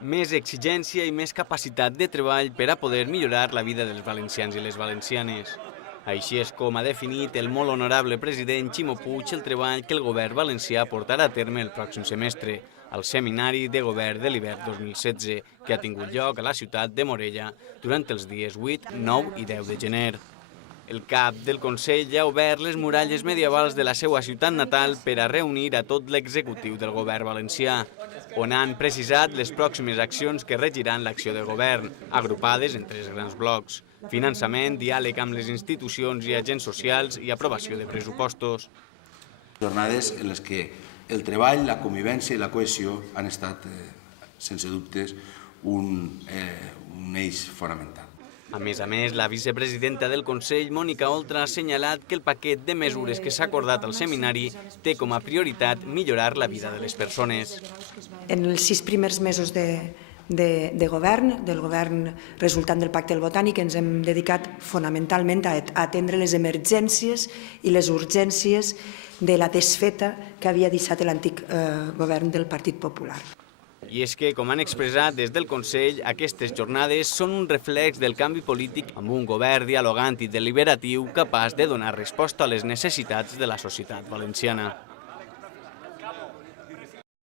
Més exigència i més capacitat de treball per a poder millorar la vida dels valencians i les valencianes. Així és com ha definit el molt honorable president Ximo Puig el treball que el govern valencià portarà a terme el pròxim semestre, al Seminari de Govern de l'hivern 2016, que ha tingut lloc a la ciutat de Morella durant els dies 8, 9 i 10 de gener. El cap del Consell ha obert les muralles medievals de la seva ciutat natal per a reunir a tot l'executiu del govern valencià, on han precisat les pròximes accions que regiran l'acció de govern, agrupades en 3 grans blocs: finançament, diàleg amb les institucions i agents socials i aprovació de pressupostos. Jornades en les que el treball, la convivència i la cohesió han estat, sense dubtes, un eix fonamental. A més, la vicepresidenta del Consell, Mònica Oltra, ha assenyalat que el paquet de mesures que s'ha acordat al seminari té com a prioritat millorar la vida de les persones. En els 6 primers mesos del govern resultant del Pacte del Botànic, ens hem dedicat fonamentalment a atendre les emergències i les urgències de la desfeta que havia deixat l'antic govern del Partit Popular. I és que, com han expressat des del Consell, aquestes jornades són un reflex del canvi polític amb un govern dialogant i deliberatiu capaç de donar resposta a les necessitats de la societat valenciana.